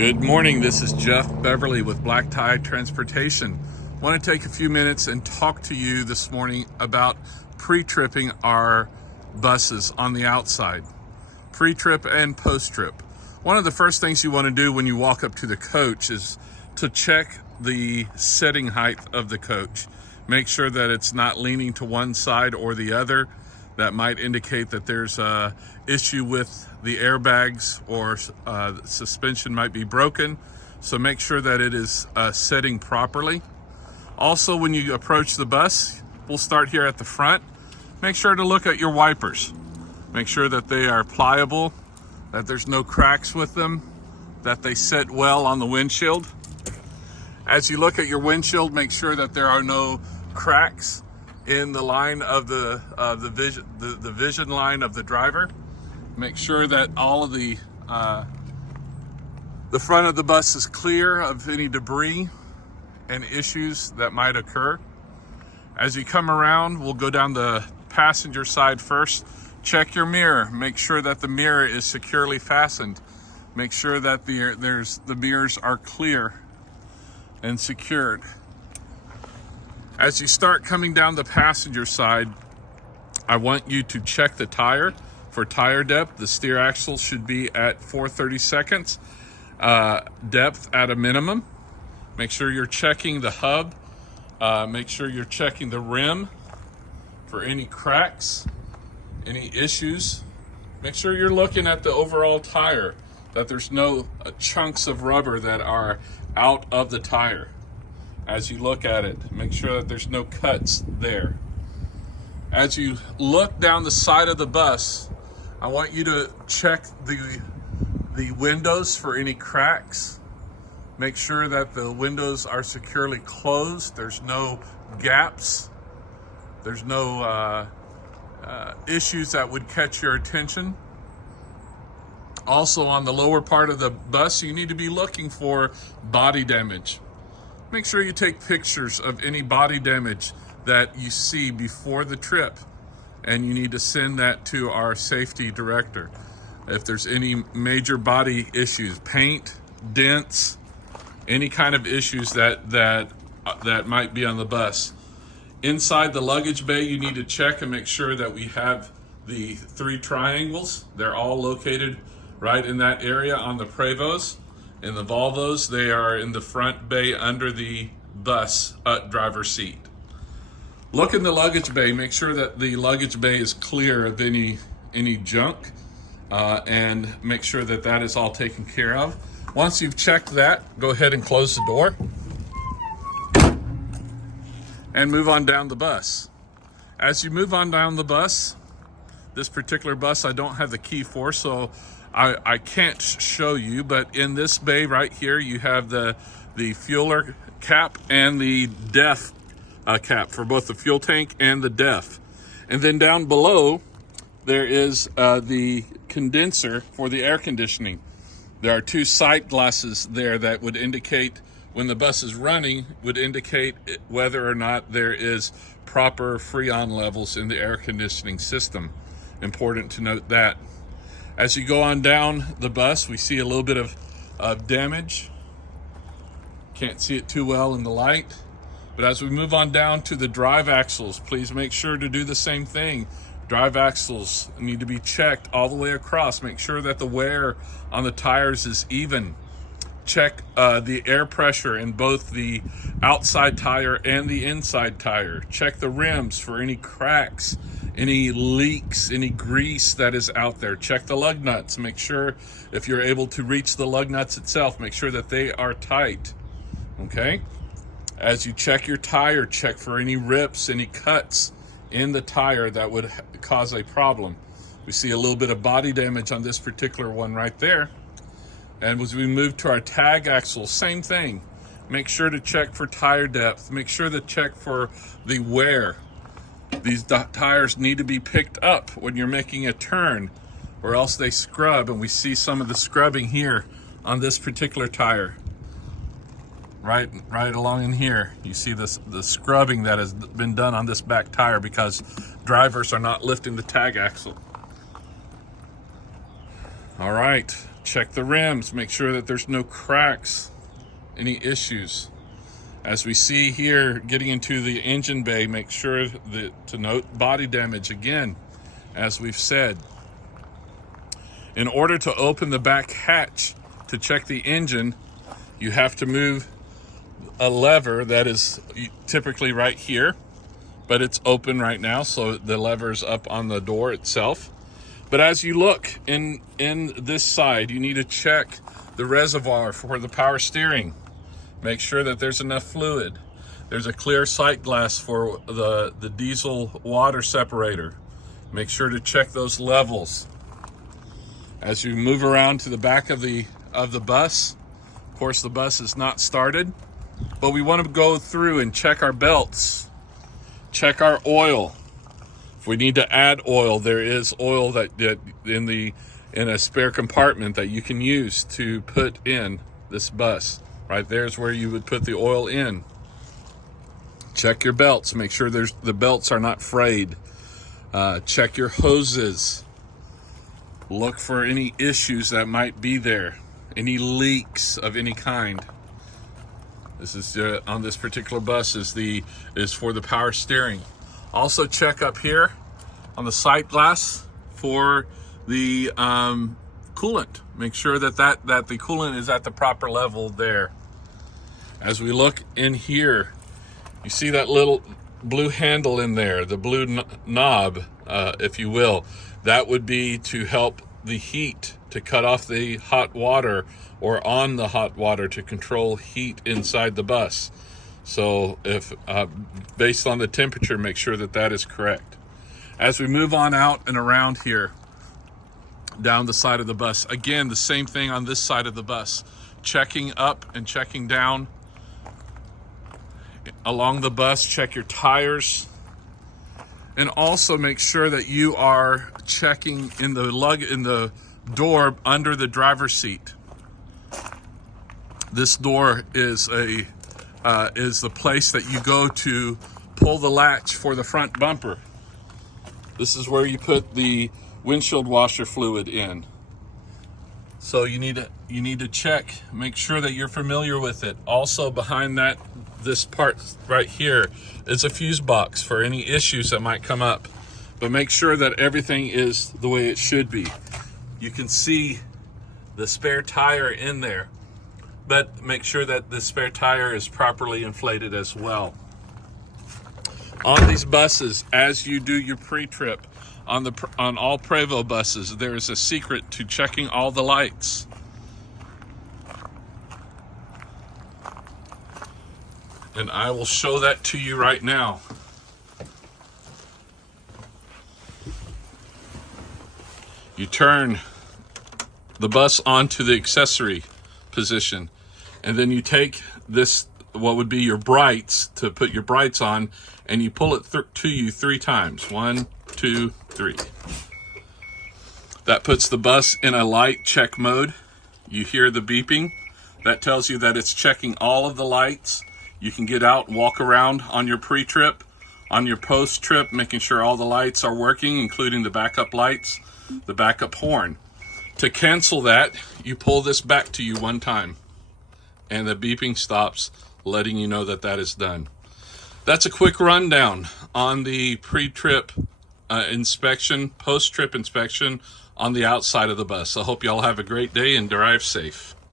Good morning, this is Jeff Beverly with Black Tie Transportation. I want to take a few minutes and talk to you this morning about pre-tripping our buses on the outside. Pre-trip and post-trip. One of the first things you want to do when you walk up to the coach is to check the setting height of the coach. Make sure that it's not leaning to one side or the other. That might indicate that there's a issue with the airbags, or suspension might be broken. So make sure that it is setting properly. Also, when you approach the bus, we'll start here at the front. Make sure to look at your wipers. Make sure that they are pliable, that there's no cracks with them, that they sit well on the windshield. As you look at your windshield, make sure that there are no cracks in the line of the vision line of the driver. Make sure that all of the front of the bus is clear of any debris and issues that might occur. As you come around, we'll go down the passenger side first. Check your mirror. Make sure that the mirror is securely fastened. Make sure that the mirrors are clear and secured. As you start coming down the passenger side, I want you to check the tire for tire depth. The steer axle should be at 4/32, depth at a minimum. Make sure you're checking the hub. Make sure you're checking the rim for any cracks, any issues. Make sure you're looking at the overall tire, that there's no chunks of rubber that are out of the tire. As you look at it, make sure that there's no cuts there. As you look down the side of the bus, I want you to check the windows for any cracks. Make sure that the windows are securely closed. There's no gaps. There's no issues that would catch your attention. Also, on the lower part of the bus, you need to be looking for body damage. Make sure you take pictures of any body damage that you see before the trip, and you need to send that to our safety director. If there's any major body issues, paint, dents, any kind of issues that might be on the bus. Inside the luggage bay, you need to check and make sure that we have the 3 triangles. They're all located right in that area on the Prevos. In the Volvos, they are in the front bay under the bus driver's seat. Look in the luggage bay. Make sure that the luggage bay is clear of any junk, and make sure that that is all taken care of. Once you've checked that, go ahead and close the door and move on down the bus. As you move on down the bus, this particular bus I don't have the key for, so I can't show you, but in this bay right here, you have the fueler cap and the DEF cap for both the fuel tank and the DEF. And then down below, there is the condenser for the air conditioning. There are 2 sight glasses there that would indicate, when the bus is running, would indicate whether or not there is proper Freon levels in the air conditioning system. Important to note that. As you go on down the bus, we see a little bit of damage. Can't see it too well in the light. But as we move on down to the drive axles, please make sure to do the same thing. Drive axles need to be checked all the way across. Make sure that the wear on the tires is even. Check the air pressure in both the outside tire and the inside tire. Check the rims for any cracks, any leaks, any grease that is out there. Check the lug nuts. Make sure, if you're able to reach the lug nuts itself, make sure that they are tight. Okay? As you check your tire, check for any rips, any cuts in the tire that would cause a problem. We see a little bit of body damage on this particular one right there. And as we move to our tag axle, same thing. Make sure to check for tire depth. Make sure to check for the wear. These tires need to be picked up when you're making a turn, or else they scrub, and we see some of the scrubbing here on this particular tire. Right along in here, you see the scrubbing that has been done on this back tire because drivers are not lifting the tag axle. All right. Check the rims, make sure that there's no cracks, any issues. As we see here, getting into the engine bay, make sure that to note body damage again, as we've said. In order to open the back hatch to check the engine, you have to move a lever that is typically right here, but it's open right now, so the lever is up on the door itself. But as you look in this side, you need to check the reservoir for the power steering. Make sure that there's enough fluid. There's a clear sight glass for the diesel water separator. Make sure to check those levels. As you move around to the back of the bus, of course the bus is not started, but we want to go through and check our belts, check our oil. If we need to add oil, there is oil that in a spare compartment that you can use to put in this bus. Right there's where you would put the oil in. Check your belts, make sure the belts are not frayed. Check your hoses. Look for any issues that might be there, any leaks of any kind. This is on this particular bus is for the power steering. Also check up here on the sight glass for the coolant. Make sure that the coolant is at the proper level there. As we look in here, you see that little blue handle in there, the blue knob, if you will. That would be to help the heat, to cut off the hot water, or on the hot water to control heat inside the bus. So if based on the temperature, make sure that is correct. As we move on out and around here, down the side of the bus, again, the same thing on this side of the bus. Checking up and checking down. Along the bus, check your tires. And also make sure that you are checking in the door under the driver's seat. This door is the place that you go to pull the latch for the front bumper. This is where you put the windshield washer fluid in. So you need to check, make sure that you're familiar with it. Also behind this part right here is a fuse box for any issues that might come up. But make sure that everything is the way it should be. You can see the spare tire in there, but make sure that the spare tire is properly inflated as well. On these buses, as you do your pre-trip, on all Prevost buses, there is a secret to checking all the lights. And I will show that to you right now. You turn the bus onto the accessory position, and then you take this, what would be your brights, to put your brights on, and you pull it to you 3 times. 1, 2, 3. That puts the bus in a light check mode. You hear the beeping. That tells you that it's checking all of the lights. You can get out and walk around on your pre-trip, on your post-trip, making sure all the lights are working, including the backup lights, the backup horn. To cancel that, you pull this back to you 1 time, and the beeping stops, letting you know that is done. That's a quick rundown on the pre-trip inspection, post-trip inspection on the outside of the bus. I hope y'all have a great day and drive safe.